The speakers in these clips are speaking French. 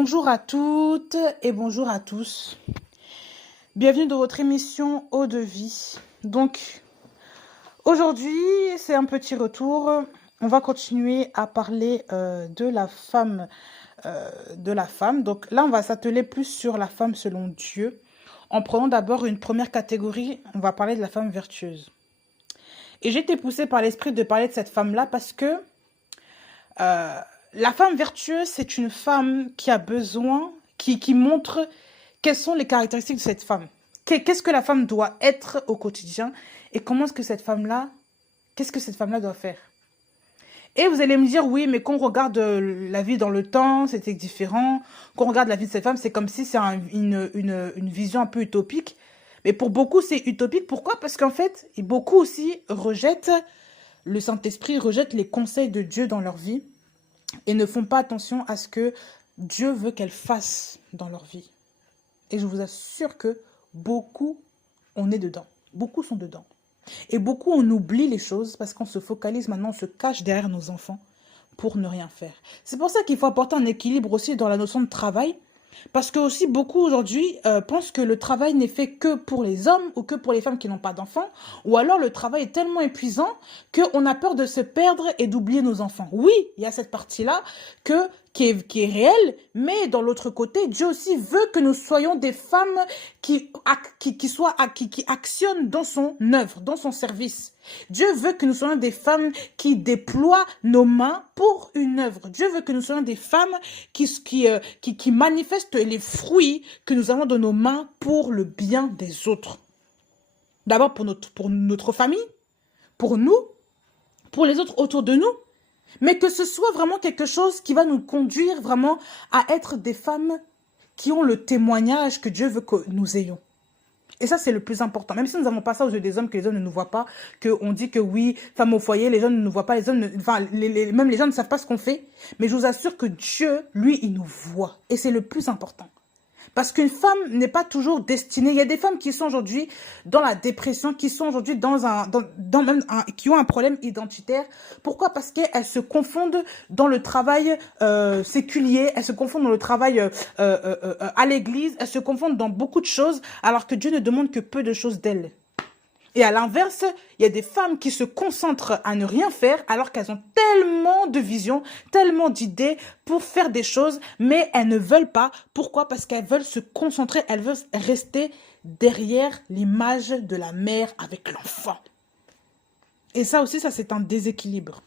Bonjour à toutes et bonjour à tous. Bienvenue dans votre émission Eau de vie. Donc, aujourd'hui, c'est un petit retour. On va continuer à parler de la femme. Donc là, on va s'atteler plus sur la femme selon Dieu. En prenant d'abord une première catégorie, on va parler de la femme vertueuse. Et j'ai été poussée par l'esprit de parler de cette femme-là parce que la femme vertueuse, c'est une femme qui a besoin, qui montre quelles sont les caractéristiques de cette femme. Qu'est-ce que la femme doit être au quotidien et comment est-ce que cette femme-là, qu'est-ce que cette femme-là doit faire. Et vous allez me dire, oui, mais quand on regarde la vie dans le temps, c'était différent. Quand on regarde la vie de cette femme, c'est comme si c'est une vision un peu utopique. Mais pour beaucoup, c'est utopique. Pourquoi? Parce qu'en fait, beaucoup aussi rejettent le Saint-Esprit, rejettent les conseils de Dieu dans leur vie et ne font pas attention à ce que Dieu veut qu'elles fassent dans leur vie. Et je vous assure que beaucoup, on est dedans. Beaucoup sont dedans. Et beaucoup, on oublie les choses parce qu'on se focalise maintenant, on se cache derrière nos enfants pour ne rien faire. C'est pour ça qu'il faut apporter un équilibre aussi dans la notion de travail. Parce que aussi beaucoup aujourd'hui pensent que le travail n'est fait que pour les hommes ou que pour les femmes qui n'ont pas d'enfants. Ou alors le travail est tellement épuisant qu'on a peur de se perdre et d'oublier nos enfants. Oui, il y a cette partie-là qui est réelle, mais dans l'autre côté, Dieu aussi veut que nous soyons des femmes qui actionnent dans son œuvre, dans son service. Dieu veut que nous soyons des femmes qui déploient nos mains pour une œuvre. Dieu veut que nous soyons des femmes qui manifestent les fruits que nous avons de nos mains pour le bien des autres. D'abord pour notre famille, pour nous, pour les autres autour de nous, mais que ce soit vraiment quelque chose qui va nous conduire vraiment à être des femmes qui ont le témoignage que Dieu veut que nous ayons. Et ça, c'est le plus important. Même si nous n'avons pas ça aux yeux des hommes, que les hommes ne nous voient pas, qu'on dit que oui, femme au foyer, les hommes ne nous voient pas, même les gens ne savent pas ce qu'on fait. Mais je vous assure que Dieu, lui, il nous voit. Et c'est le plus important. Parce qu'une femme n'est pas toujours destinée. Il y a des femmes qui sont aujourd'hui dans la dépression, qui sont aujourd'hui qui ont un problème identitaire. Pourquoi? Parce qu'elles se confondent dans le travail séculier, elles se confondent dans le travail à l'église, elles se confondent dans beaucoup de choses, alors que Dieu ne demande que peu de choses d'elles. Et à l'inverse, il y a des femmes qui se concentrent à ne rien faire alors qu'elles ont tellement de visions, tellement d'idées pour faire des choses, mais elles ne veulent pas. Pourquoi? Parce qu'elles veulent se concentrer, elles veulent rester derrière l'image de la mère avec l'enfant. Et ça aussi, ça c'est un déséquilibre.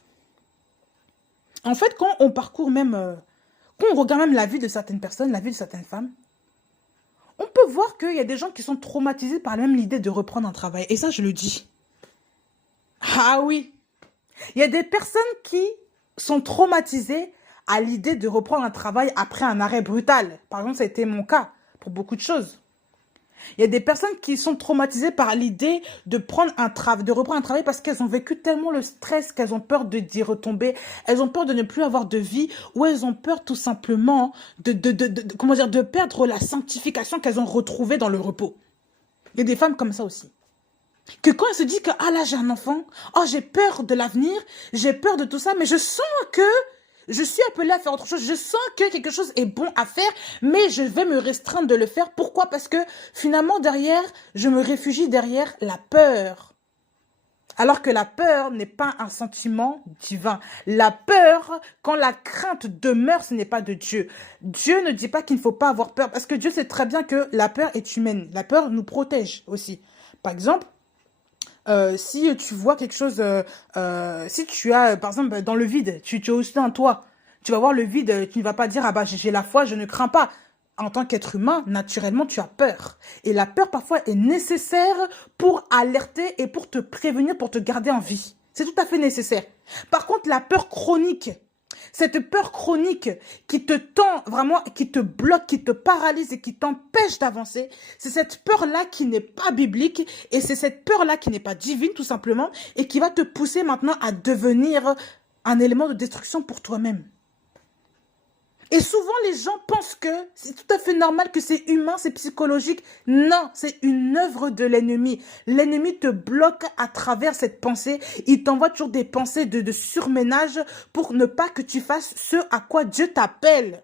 En fait, quand on parcourt même, quand on regarde même la vie de certaines personnes, la vie de certaines femmes, on peut voir qu'il y a des gens qui sont traumatisés par même l'idée de reprendre un travail. Et ça, je le dis. Ah oui. Il y a des personnes qui sont traumatisées à l'idée de reprendre un travail après un arrêt brutal. Par exemple, ça a été mon cas pour beaucoup de choses. Il y a des personnes qui sont traumatisées par l'idée de reprendre un travail parce qu'elles ont vécu tellement le stress qu'elles ont peur d'y retomber. Elles ont peur de ne plus avoir de vie ou elles ont peur tout simplement de perdre la sanctification qu'elles ont retrouvée dans le repos. Il y a des femmes comme ça aussi. Que quand elles se disent que ah là j'ai un enfant, oh j'ai peur de l'avenir, j'ai peur de tout ça, mais je sens que je suis appelée à faire autre chose. Je sens que quelque chose est bon à faire, mais je vais me restreindre de le faire. Pourquoi? Parce que finalement, derrière, je me réfugie derrière la peur. Alors que la peur n'est pas un sentiment divin. La peur, quand la crainte demeure, ce n'est pas de Dieu. Dieu ne dit pas qu'il ne faut pas avoir peur, parce que Dieu sait très bien que la peur est humaine. La peur nous protège aussi. Par exemple, si tu vois quelque chose, si tu as, par exemple, dans le vide, tu es aussi un toit, tu vas voir le vide, tu ne vas pas dire, ah bah j'ai la foi, je ne crains pas. En tant qu'être humain, naturellement, tu as peur. Et la peur, parfois, est nécessaire pour alerter et pour te prévenir, pour te garder en vie. C'est tout à fait nécessaire. Par contre, la peur chronique, cette peur chronique qui te tend vraiment, qui te bloque, qui te paralyse et qui t'empêche d'avancer, c'est cette peur-là qui n'est pas biblique et c'est cette peur-là qui n'est pas divine tout simplement et qui va te pousser maintenant à devenir un élément de destruction pour toi-même. Et souvent, les gens pensent que c'est tout à fait normal, que c'est humain, c'est psychologique. Non, c'est une œuvre de l'ennemi. L'ennemi te bloque à travers cette pensée. Il t'envoie toujours des pensées de surménage pour ne pas que tu fasses ce à quoi Dieu t'appelle.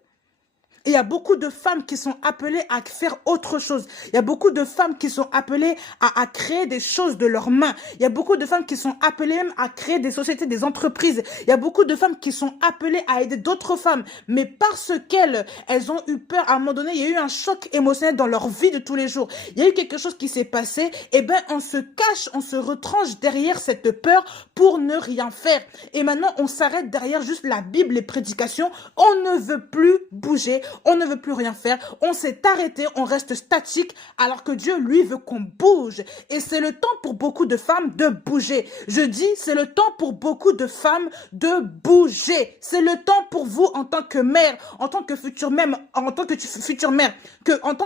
Et il y a beaucoup de femmes qui sont appelées à faire autre chose. Il y a beaucoup de femmes qui sont appelées à créer des choses de leurs mains. Il y a beaucoup de femmes qui sont appelées même à créer des sociétés, des entreprises. Il y a beaucoup de femmes qui sont appelées à aider d'autres femmes. Mais parce qu'elles ont eu peur, à un moment donné, il y a eu un choc émotionnel dans leur vie de tous les jours. Il y a eu quelque chose qui s'est passé. Et ben, on se cache, on se retranche derrière cette peur pour ne rien faire. Et maintenant, on s'arrête derrière juste la Bible, les prédications. On ne veut plus bouger. On ne veut plus rien faire. On s'est arrêté. On reste statique alors que Dieu, lui, veut qu'on bouge. Et c'est le temps pour beaucoup de femmes de bouger. Je dis, c'est le temps pour beaucoup de femmes de bouger. C'est le temps pour vous en tant que mère, en tant que future mère, en tant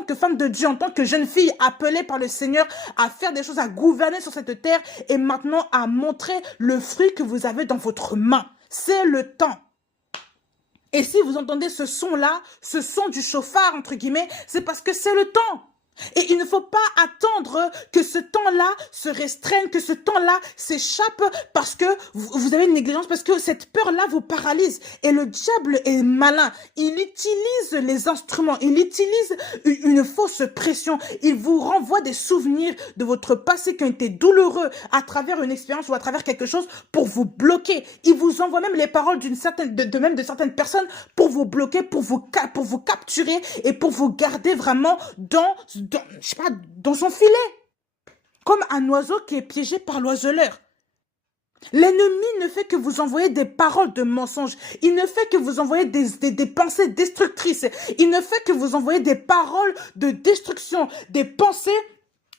que femme de Dieu, en tant que jeune fille appelée par le Seigneur à faire des choses, à gouverner sur cette terre et maintenant à montrer le fruit que vous avez dans votre main. C'est le temps. Et si vous entendez ce son-là, ce son du chauffard, entre guillemets, c'est parce que c'est le temps. Et il ne faut pas attendre que ce temps-là se restreigne, que ce temps-là s'échappe parce que vous avez une négligence, parce que cette peur-là vous paralyse. Et le diable est malin. Il utilise les instruments, il utilise une fausse pression. Il vous renvoie des souvenirs de votre passé qui ont été douloureux à travers une expérience ou à travers quelque chose pour vous bloquer. Il vous envoie même les paroles de certaines personnes pour vous bloquer, pour vous capturer et pour vous garder vraiment dans son filet, comme un oiseau qui est piégé par l'oiseleur. L'ennemi ne fait que vous envoyer des paroles de mensonges. Il ne fait que vous envoyer des pensées destructrices. Il ne fait que vous envoyer des paroles de destruction, des pensées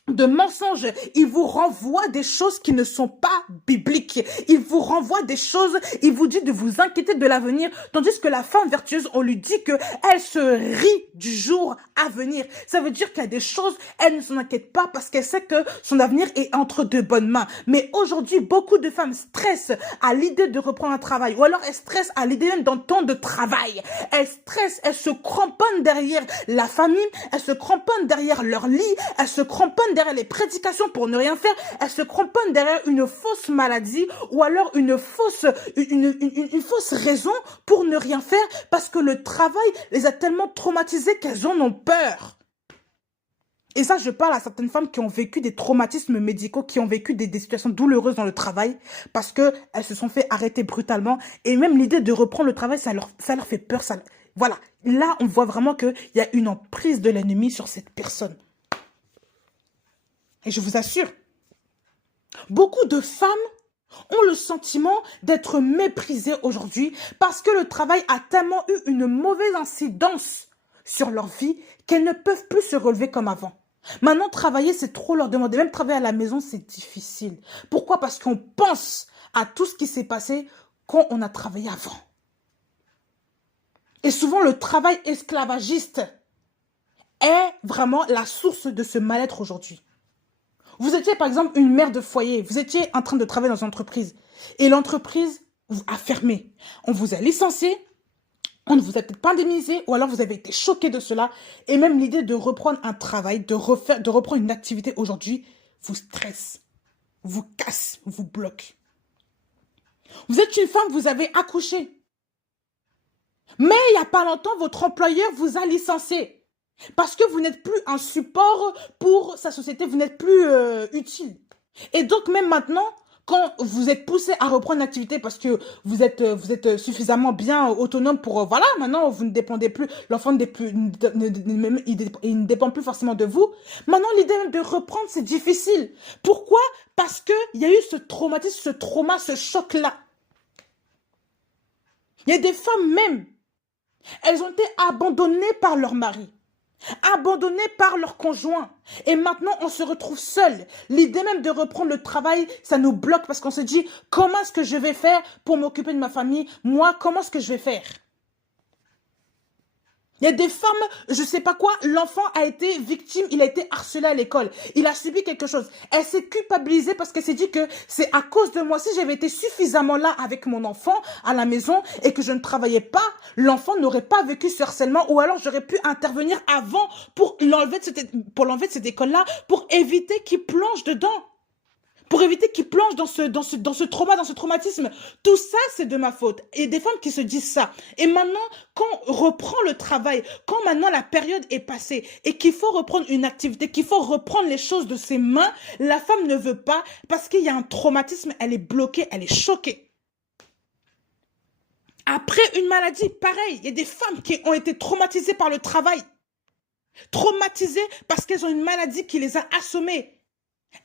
de mensonges. Il vous renvoie des choses qui ne sont pas bibliques. Il vous renvoie des choses, il vous dit de vous inquiéter de l'avenir, tandis que la femme vertueuse, on lui dit que elle se rit du jour à venir. Ça veut dire qu'il y a des choses, elle ne s'en inquiète pas parce qu'elle sait que son avenir est entre de bonnes mains. Mais aujourd'hui, beaucoup de femmes stressent à l'idée de reprendre un travail, ou alors elles stressent à l'idée même d'un temps de travail. Elles stressent, elles se cramponnent derrière la famille, elles se cramponnent derrière leur lit, elles se cramponnent derrière les prédications pour ne rien faire, elles se cramponnent derrière une fausse maladie ou alors une fausse raison pour ne rien faire parce que le travail les a tellement traumatisées qu'elles en ont peur. Et ça, je parle à certaines femmes qui ont vécu des traumatismes médicaux, qui ont vécu des situations douloureuses dans le travail parce qu'elles se sont fait arrêter brutalement et même l'idée de reprendre le travail, ça leur fait peur. Voilà, là, on voit vraiment qu'il y a une emprise de l'ennemi sur cette personne. Et je vous assure, beaucoup de femmes ont le sentiment d'être méprisées aujourd'hui parce que le travail a tellement eu une mauvaise incidence sur leur vie qu'elles ne peuvent plus se relever comme avant. Maintenant, travailler, c'est trop leur demander. Même travailler à la maison, c'est difficile. Pourquoi? Parce qu'on pense à tout ce qui s'est passé quand on a travaillé avant. Et souvent, le travail esclavagiste est vraiment la source de ce mal-être aujourd'hui. Vous étiez par exemple une mère de foyer, vous étiez en train de travailler dans une entreprise et l'entreprise a fermé. On vous a licencié, on ne vous a peut-être pas indemnisé ou alors vous avez été choqué de cela et même l'idée de reprendre un travail, de reprendre une activité aujourd'hui vous stresse, vous casse, vous bloque. Vous êtes une femme, vous avez accouché. Mais il n'y a pas longtemps, votre employeur vous a licencié. Parce que vous n'êtes plus un support pour sa société, vous n'êtes plus utile. Et donc même maintenant, quand vous êtes poussé à reprendre une activité parce que vous êtes suffisamment bien autonome pour... voilà, maintenant vous ne dépendez plus, l'enfant il ne dépend plus forcément de vous. Maintenant l'idée de reprendre c'est difficile. Pourquoi? Parce qu'il y a eu ce traumatisme, ce trauma, ce choc-là. Il y a des femmes même, elles ont été abandonnées par leur mari. Abandonnés par leur conjoint. Et maintenant, on se retrouve seul. L'idée même de reprendre le travail, ça nous bloque parce qu'on se dit, comment est-ce que je vais faire pour m'occuper de ma famille? Moi, comment est-ce que je vais faire? Il y a des femmes, je ne sais pas quoi, l'enfant a été victime, il a été harcelé à l'école. Il a subi quelque chose. Elle s'est culpabilisée parce qu'elle s'est dit que c'est à cause de moi. Si j'avais été suffisamment là avec mon enfant à la maison et que je ne travaillais pas, l'enfant n'aurait pas vécu ce harcèlement ou alors j'aurais pu intervenir avant pour l'enlever de cette école-là, pour éviter qu'il plonge dedans. pour éviter qu'ils plongent dans ce trauma, dans ce traumatisme. Tout ça, c'est de ma faute. Et des femmes qui se disent ça. Et maintenant, quand on reprend le travail, quand maintenant la période est passée et qu'il faut reprendre une activité, qu'il faut reprendre les choses de ses mains, la femme ne veut pas parce qu'il y a un traumatisme, elle est bloquée, elle est choquée. Après une maladie, pareil, il y a des femmes qui ont été traumatisées par le travail. Traumatisées parce qu'elles ont une maladie qui les a assommées.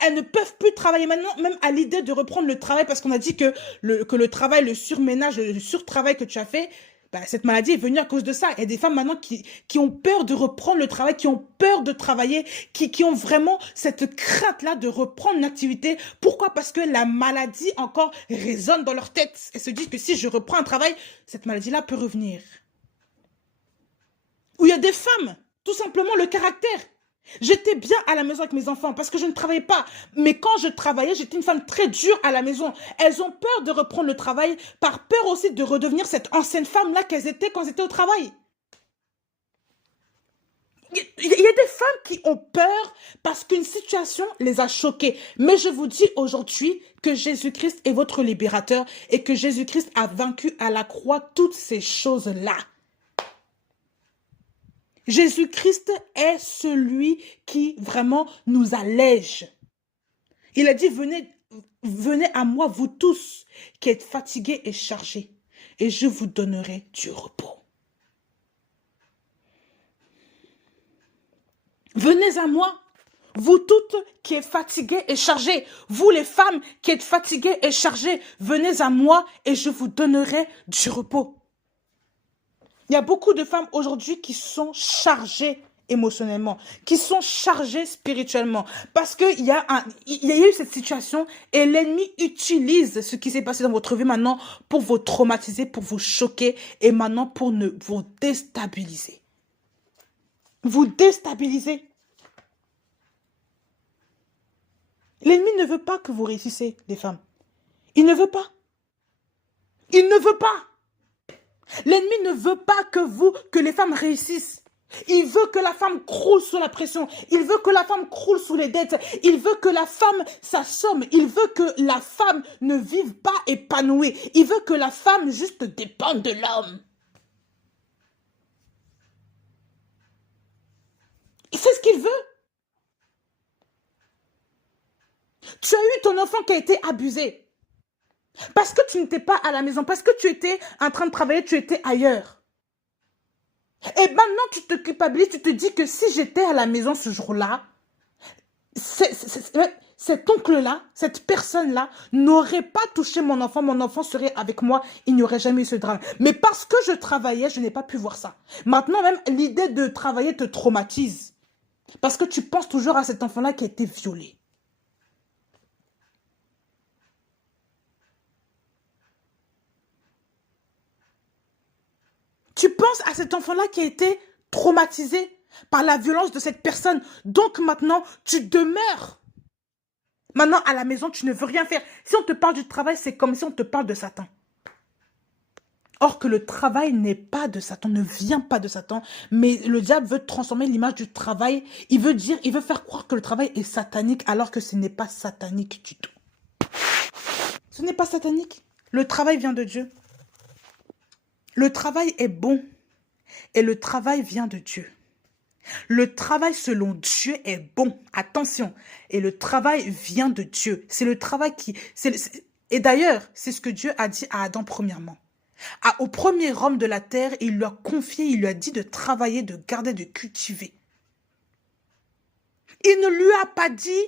Elles ne peuvent plus travailler maintenant, même à l'idée de reprendre le travail, parce qu'on a dit que le travail, le surménage, le surtravail que tu as fait, bah, cette maladie est venue à cause de ça. Il y a des femmes maintenant qui ont peur de reprendre le travail, qui ont peur de travailler, qui ont vraiment cette crainte-là de reprendre une activité. Pourquoi? Parce que la maladie encore résonne dans leur tête. Elles se disent que si je reprends un travail, cette maladie-là peut revenir. Ou il y a des femmes, tout simplement le caractère. J'étais bien à la maison avec mes enfants parce que je ne travaillais pas. Mais quand je travaillais, j'étais une femme très dure à la maison. Elles ont peur de reprendre le travail par peur aussi de redevenir cette ancienne femme-là qu'elles étaient quand elles étaient au travail. Il y a des femmes qui ont peur parce qu'une situation les a choquées. Mais je vous dis aujourd'hui que Jésus-Christ est votre libérateur et que Jésus-Christ a vaincu à la croix toutes ces choses-là. Jésus-Christ est celui qui vraiment nous allège. Il a dit, venez à moi, vous tous, qui êtes fatigués et chargés, et je vous donnerai du repos. Venez à moi, vous toutes qui êtes fatiguées et chargées, vous les femmes qui êtes fatiguées et chargées, venez à moi et je vous donnerai du repos. Il y a beaucoup de femmes aujourd'hui qui sont chargées émotionnellement, qui sont chargées spirituellement. Parce qu'il y a eu cette situation et l'ennemi utilise ce qui s'est passé dans votre vie maintenant pour vous traumatiser, pour vous choquer et maintenant pour vous déstabiliser. Vous déstabiliser. L'ennemi ne veut pas que vous réussissiez, les femmes. Il ne veut pas. Il ne veut pas. L'ennemi ne veut pas que les femmes réussissent. Il veut que la femme croule sous la pression. Il veut que la femme croule sous les dettes. Il veut que la femme s'assomme. Il veut que la femme ne vive pas épanouie. Il veut que la femme juste dépende de l'homme. C'est ce qu'il veut. Tu as eu ton enfant qui a été abusé. Parce que tu n'étais pas à la maison, parce que tu étais en train de travailler, tu étais ailleurs. Et maintenant, tu te culpabilises, tu te dis que si j'étais à la maison ce jour-là, cet oncle-là, cette personne-là, n'aurait pas touché mon enfant serait avec moi, il n'y aurait jamais eu ce drame. Mais parce que je travaillais, je n'ai pas pu voir ça. Maintenant, même l'idée de travailler te traumatise. Parce que tu penses toujours à cet enfant-là qui a été violé. Tu penses à cet enfant-là qui a été traumatisé par la violence de cette personne. Donc maintenant, tu demeures. Maintenant, à la maison, tu ne veux rien faire. Si on te parle du travail, c'est comme si on te parle de Satan. Or que le travail n'est pas de Satan, ne vient pas de Satan. Mais le diable veut transformer l'image du travail. Il veut faire croire que le travail est satanique alors que ce n'est pas satanique du tout. Ce n'est pas satanique. Le travail vient de Dieu. Le travail est bon et le travail vient de Dieu. Le travail selon Dieu est bon. Attention. Et le travail vient de Dieu. C'est le travail qui... Et d'ailleurs, c'est ce que Dieu a dit à Adam premièrement. Au premier homme de la terre, il lui a confié, il lui a dit de travailler, de garder, de cultiver. Il ne lui a pas dit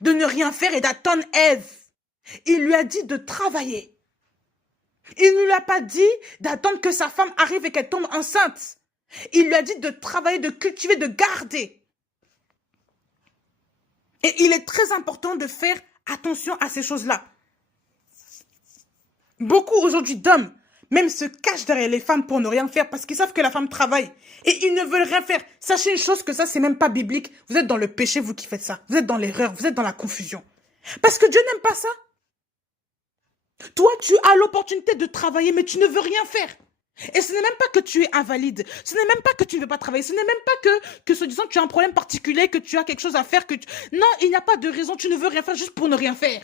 de ne rien faire et d'attendre Ève. Il lui a dit de travailler. Il ne lui a pas dit d'attendre que sa femme arrive et qu'elle tombe enceinte. Il lui a dit de travailler, de cultiver, de garder. Et il est très important de faire attention à ces choses-là. Beaucoup aujourd'hui d'hommes même se cachent derrière les femmes pour ne rien faire parce qu'ils savent que la femme travaille. Et ils ne veulent rien faire. Sachez une chose que ça, c'est même pas biblique. Vous êtes dans le péché, vous qui faites ça. Vous êtes dans l'erreur, vous êtes dans la confusion. Parce que Dieu n'aime pas ça. Toi, tu as l'opportunité de travailler, mais tu ne veux rien faire. Et ce n'est même pas que tu es invalide. Ce n'est même pas que tu ne veux pas travailler. Ce n'est même pas que se disant que tu as un problème particulier, que tu as quelque chose à faire. Non, il n'y a pas de raison. Tu ne veux rien faire juste pour ne rien faire.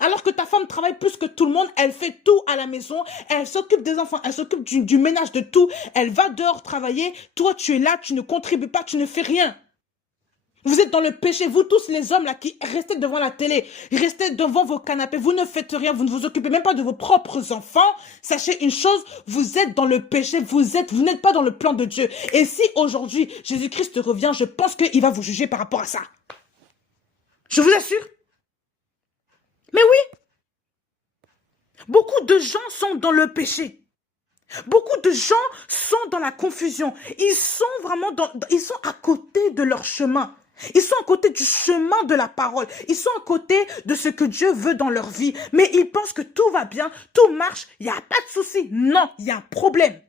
Alors que ta femme travaille plus que tout le monde. Elle fait tout à la maison. Elle s'occupe des enfants. Elle s'occupe du ménage, de tout. Elle va dehors travailler. Toi, tu es là. Tu ne contribues pas. Tu ne fais rien. Vous êtes dans le péché, vous tous les hommes là qui restez devant la télé, restez devant vos canapés, vous ne faites rien, vous ne vous occupez même pas de vos propres enfants. Sachez une chose, vous êtes dans le péché, vous n'êtes pas dans le plan de Dieu. Et si aujourd'hui Jésus-Christ revient, je pense qu'il va vous juger par rapport à ça. Je vous assure. Mais oui, beaucoup de gens sont dans le péché. Beaucoup de gens sont dans la confusion. Ils sont vraiment ils sont à côté de leur chemin. Ils sont à côté du chemin de la parole. Ils sont à côté de ce que Dieu veut dans leur vie. Mais ils pensent que tout va bien, tout marche, il n'y a pas de souci. Non, il y a un problème.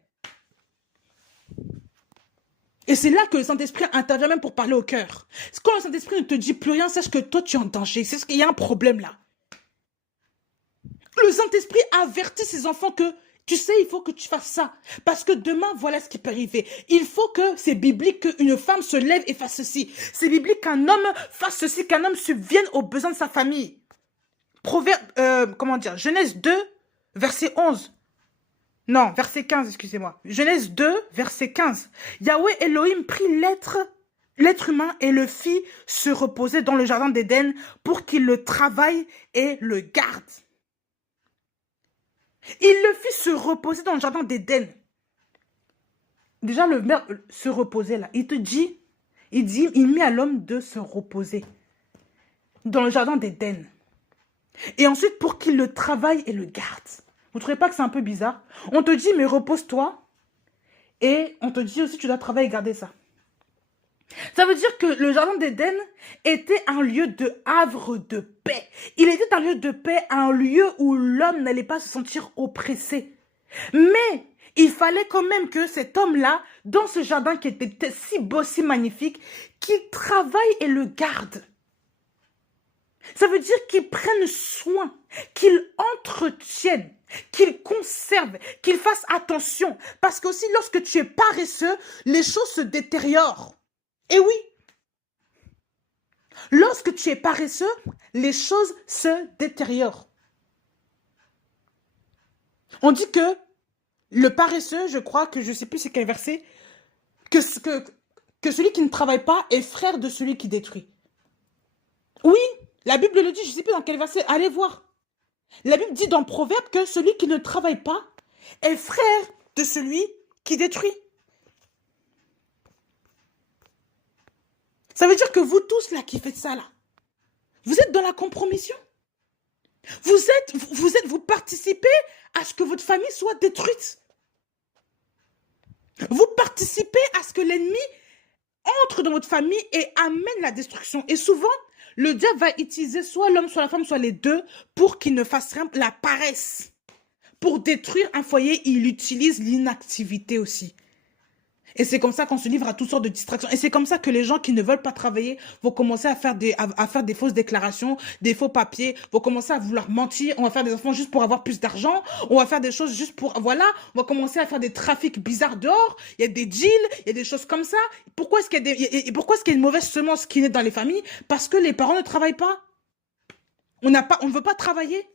Et c'est là que le Saint-Esprit intervient même pour parler au cœur. Quand le Saint-Esprit ne te dit plus rien, sache que toi tu es en danger. C'est ce qu'il y a un problème là. Le Saint-Esprit avertit ses enfants que tu sais, il faut que tu fasses ça. Parce que demain, voilà ce qui peut arriver. Il faut que, c'est biblique qu'une femme se lève et fasse ceci. C'est biblique qu'un homme fasse ceci, qu'un homme subvienne aux besoins de sa famille. Genèse 2, verset 11. Non, verset 15, excusez-moi. Genèse 2, verset 15. Yahweh Elohim prit l'être humain et le fit se reposer dans le jardin d'Éden pour qu'il le travaille et le garde. Il le fit se reposer dans le jardin d'Éden. Déjà, le verbe se reposer là, il met à l'homme de se reposer dans le jardin d'Éden. Et ensuite, pour qu'il le travaille et le garde. Vous ne trouvez pas que c'est un peu bizarre? On te dit, mais repose-toi. Et on te dit aussi, tu dois travailler et garder ça. Ça veut dire que le jardin d'Éden était un lieu de havre de paix. Il était un lieu de paix, un lieu où l'homme n'allait pas se sentir oppressé. Mais il fallait quand même que cet homme-là, dans ce jardin qui était si beau, si magnifique, qu'il travaille et le garde. Ça veut dire qu'il prenne soin, qu'il entretienne, qu'il conserve, qu'il fasse attention. Parce que aussi, lorsque tu es paresseux, les choses se détériorent. Et oui, lorsque tu es paresseux, les choses se détériorent. On dit que le paresseux, je crois que je ne sais plus c'est quel verset, que celui qui ne travaille pas est frère de celui qui détruit. Oui, la Bible le dit, je ne sais plus dans quel verset, allez voir. La Bible dit dans Proverbe que celui qui ne travaille pas est frère de celui qui détruit. Ça veut dire que vous tous là qui faites ça là, vous êtes dans la compromission. Vous participez à ce que votre famille soit détruite. Vous participez à ce que l'ennemi entre dans votre famille et amène la destruction. Et souvent, le diable va utiliser soit l'homme, soit la femme, soit les deux pour qu'il ne fasse rien, la paresse. Pour détruire un foyer, il utilise l'inactivité aussi. Et c'est comme ça qu'on se livre à toutes sortes de distractions. Et c'est comme ça que les gens qui ne veulent pas travailler vont commencer à faire des fausses déclarations, des faux papiers, vont commencer à vouloir mentir. On va faire des enfants juste pour avoir plus d'argent. On va faire des choses juste pour... Voilà, on va commencer à faire des trafics bizarres dehors. Il y a des deals, il y a des choses comme ça. Pourquoi est-ce qu'il y a une mauvaise semence qui naît dans les familles? Parce que les parents ne travaillent pas. On ne veut pas travailler.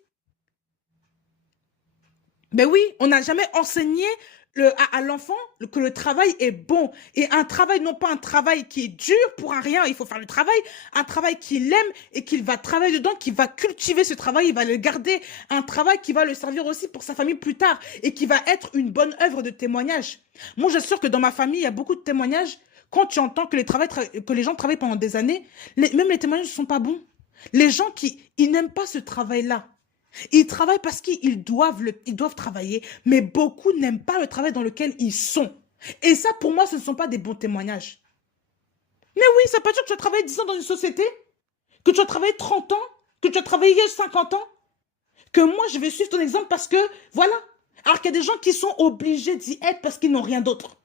Ben oui, on n'a jamais enseigné à l'enfant que le travail est bon. Et un travail, non pas un travail qui est dur pour un rien, il faut faire le travail, un travail qu'il aime et qu'il va travailler dedans, qu'il va cultiver ce travail, il va le garder. Un travail qui va le servir aussi pour sa famille plus tard et qui va être une bonne œuvre de témoignage. Moi, j'assure que dans ma famille, il y a beaucoup de témoignages. Quand tu entends que les gens travaillent pendant des années, même les témoignages ne sont pas bons. Les gens ils n'aiment pas ce travail-là. Ils travaillent parce qu'ils doivent travailler, mais beaucoup n'aiment pas le travail dans lequel ils sont. Et ça, pour moi, ce ne sont pas des bons témoignages. Mais oui, ça peut dire que tu as travaillé 10 ans dans une société, que tu as travaillé 30 ans, que tu as travaillé 50 ans, que moi, je vais suivre ton exemple parce que, voilà. Alors qu'il y a des gens qui sont obligés d'y être parce qu'ils n'ont rien d'autre.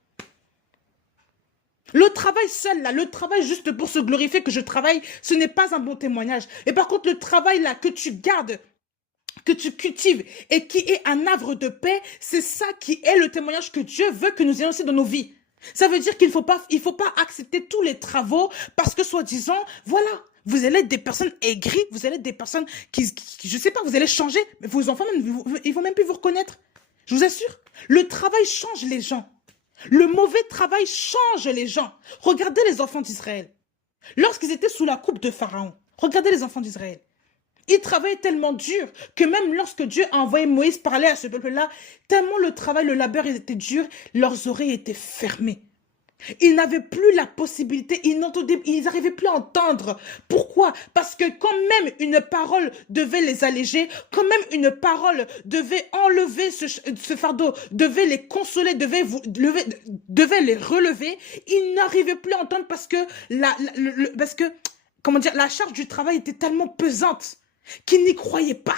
Le travail seul, là, le travail juste pour se glorifier que je travaille, ce n'est pas un bon témoignage. Et par contre, le travail, là, que tu gardes que tu cultives et qui est un arbre de paix, c'est ça qui est le témoignage que Dieu veut que nous ayons aussi dans nos vies. Ça veut dire qu'il il faut pas accepter tous les travaux parce que soi-disant, voilà, vous allez être des personnes aigries, vous allez être des personnes je sais pas, vous allez changer, mais vos enfants, même, ils vont même plus vous reconnaître. Je vous assure, le travail change les gens. Le mauvais travail change les gens. Regardez les enfants d'Israël. Lorsqu'ils étaient sous la coupe de Pharaon, regardez les enfants d'Israël. Ils travaillaient tellement dur que même lorsque Dieu a envoyé Moïse parler à ce peuple-là, tellement le travail, le labeur était dur, leurs oreilles étaient fermées. Ils n'avaient plus la possibilité, ils n'arrivaient plus à entendre. Pourquoi? Parce que quand même une parole devait les alléger, quand même une parole devait enlever ce fardeau, devait les consoler, devait les relever, ils n'arrivaient plus à entendre parce que, comment dire, la charge du travail était tellement pesante qu'ils n'y croyaient pas.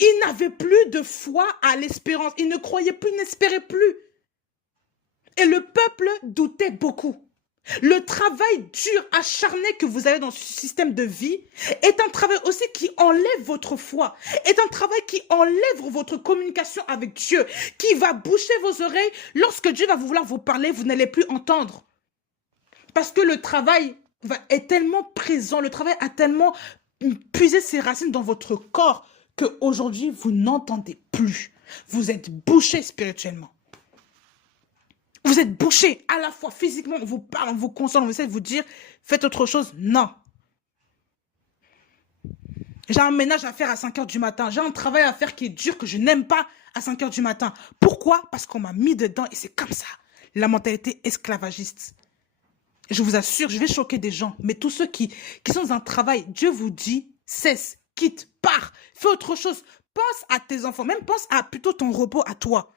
Ils n'avaient plus de foi à l'espérance, ils ne croyaient plus, ils n'espéraient plus. Et le peuple doutait beaucoup. Le travail dur, acharné que vous avez dans ce système de vie est un travail aussi qui enlève votre foi, est un travail qui enlève votre communication avec Dieu, qui va boucher vos oreilles. Lorsque Dieu va vouloir vous parler, vous n'allez plus entendre. Parce que le travail est tellement présent, le travail a tellement puisé ses racines dans votre corps qu'aujourd'hui, vous n'entendez plus. Vous êtes bouché spirituellement. Vous êtes bouché à la fois physiquement, on vous parle, on vous console, on essaie de vous dire, faites autre chose. Non. J'ai un ménage à faire à 5 h du matin. J'ai un travail à faire qui est dur, que je n'aime pas à 5 h du matin. Pourquoi? Parce qu'on m'a mis dedans et c'est comme ça. La mentalité esclavagiste. Je vous assure, je vais choquer des gens. Mais tous ceux qui sont dans un travail, Dieu vous dit, cesse, quitte, pars, fais autre chose. Pense à tes enfants, même pense à plutôt ton repos à toi.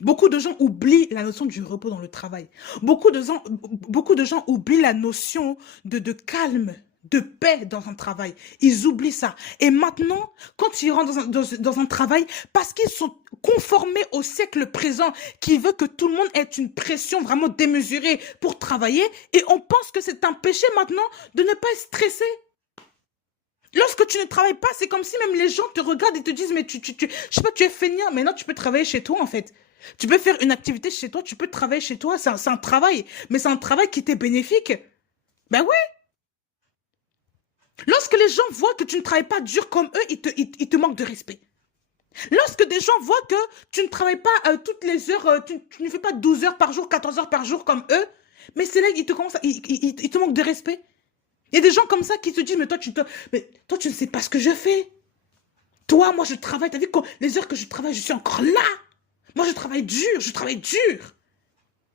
Beaucoup de gens oublient la notion du repos dans le travail. Beaucoup de gens oublient la notion de calme, de paix dans un travail. Ils oublient ça. Et maintenant, quand ils rentrent dans un travail, parce qu'ils sont conformés au siècle présent, qui veut que tout le monde ait une pression vraiment démesurée pour travailler, et on pense que c'est un péché maintenant de ne pas être stressé. Lorsque tu ne travailles pas, c'est comme si même les gens te regardent et te disent, mais je sais pas, tu es feignant. Mais non, tu peux travailler chez toi en fait. Tu peux faire une activité chez toi, tu peux travailler chez toi, c'est un travail, mais c'est un travail qui t'est bénéfique. Ben oui. Lorsque les gens voient que tu ne travailles pas dur comme eux, ils te manquent de respect. Lorsque des gens voient que tu ne travailles pas toutes les heures, tu ne fais pas 12 heures par jour, 14 heures par jour comme eux, mais c'est là qu'ils ils te manquent de respect. Il y a des gens comme ça qui te disent, mais toi, tu ne sais pas ce que je fais. Toi, moi, je travaille, t'as vu, les heures que je travaille, je suis encore là. Moi, je travaille dur.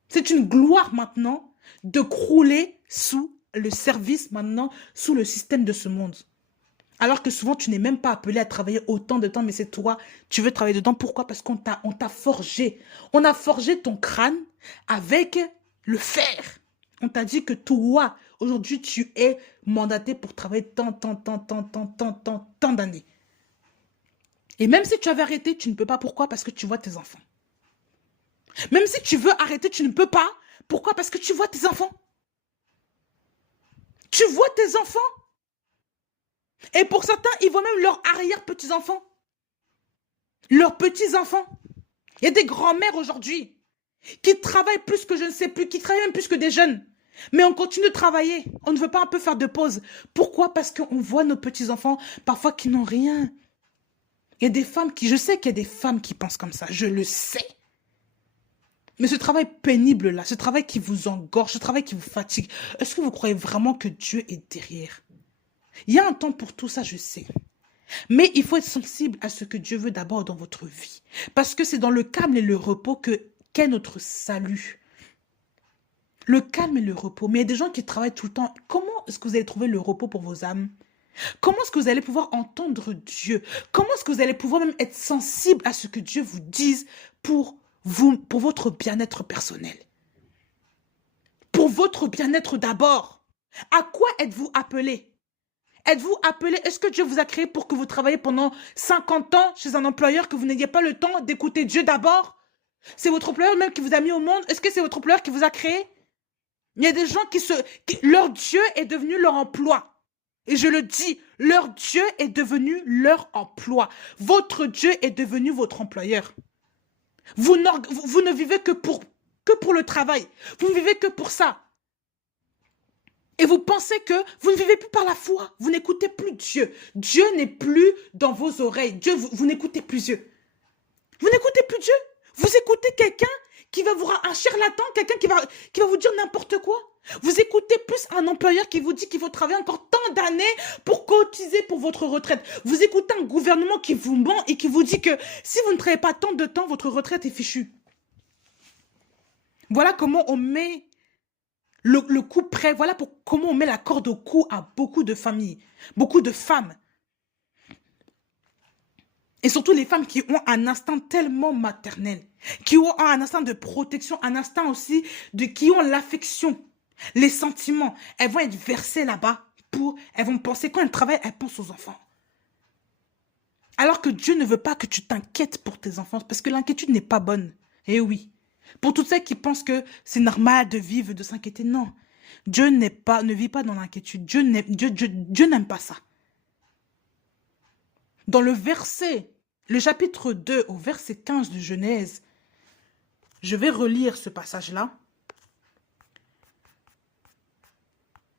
C'est une gloire maintenant de crouler sous le service maintenant, sous le système de ce monde. Alors que souvent, tu n'es même pas appelé à travailler autant de temps, mais c'est toi, tu veux travailler dedans. Pourquoi? Parce qu'on t'a forgé. On a forgé ton crâne avec le fer. On t'a dit que toi, aujourd'hui, tu es mandaté pour travailler tant d'années. Et même si tu avais arrêté, tu ne peux pas. Pourquoi? Parce que tu vois tes enfants. Même si tu veux arrêter, tu ne peux pas. Pourquoi? Parce que tu vois tes enfants. Tu vois tes enfants. Et pour certains, ils voient même leurs arrière-petits-enfants. Leurs petits-enfants. Il y a des grands-mères aujourd'hui qui travaillent plus que je ne sais plus, qui travaillent même plus que des jeunes. Mais on continue de travailler. On ne veut pas un peu faire de pause. Pourquoi? Parce qu'on voit nos petits-enfants parfois qui n'ont rien. Il y a des femmes je sais qu'il y a des femmes qui pensent comme ça. Je le sais. Mais ce travail pénible là, ce travail qui vous engorge, ce travail qui vous fatigue, est-ce que vous croyez vraiment que Dieu est derrière? Il y a un temps pour tout ça, je sais. Mais il faut être sensible à ce que Dieu veut d'abord dans votre vie. Parce que c'est dans le calme et le repos qu'est notre salut. Le calme et le repos. Mais il y a des gens qui travaillent tout le temps. Comment est-ce que vous allez trouver le repos pour vos âmes? Comment est-ce que vous allez pouvoir entendre Dieu? Comment est-ce que vous allez pouvoir même être sensible à ce que Dieu vous dise pour votre bien-être personnel? Pour votre bien-être d'abord. À quoi êtes-vous appelé? Êtes-vous appelé? Est-ce que Dieu vous a créé pour que vous travaillez pendant 50 ans chez un employeur, que vous n'ayez pas le temps d'écouter Dieu d'abord? C'est votre employeur même qui vous a mis au monde? Est-ce que c'est votre employeur qui vous a créé? Il y a des gens leur Dieu est devenu leur emploi. Et je le dis, leur Dieu est devenu leur emploi. Votre Dieu est devenu votre employeur. Vous ne vivez que pour le travail. Vous ne vivez que pour ça. Et vous pensez que vous ne vivez plus par la foi. Vous n'écoutez plus Dieu. Dieu n'est plus dans vos oreilles. Dieu, vous n'écoutez plus Dieu. Vous n'écoutez plus Dieu. Vous écoutez quelqu'un qui va vous un charlatan, quelqu'un qui va vous dire n'importe quoi. Vous écoutez plus un employeur qui vous dit qu'il faut travailler encore tant d'années pour cotiser pour votre retraite. Vous écoutez un gouvernement qui vous ment et qui vous dit que si vous ne travaillez pas tant de temps, votre retraite est fichue. Voilà comment on met le coup près. Voilà comment on met la corde au cou à beaucoup de familles, beaucoup de femmes. Et surtout les femmes qui ont un instinct tellement maternel, qui ont un instinct de protection, un instinct aussi qui ont l'affection, les sentiments. Elles vont être versées là-bas elles vont penser, quand elles travaillent, elles pensent aux enfants. Alors que Dieu ne veut pas que tu t'inquiètes pour tes enfants, parce que l'inquiétude n'est pas bonne. Eh oui. Pour toutes celles qui pensent que c'est normal de vivre, de s'inquiéter, non. Dieu ne vit pas dans l'inquiétude. Dieu n'aime pas ça. Dans le chapitre 2, au verset 15 de Genèse, je vais relire ce passage-là.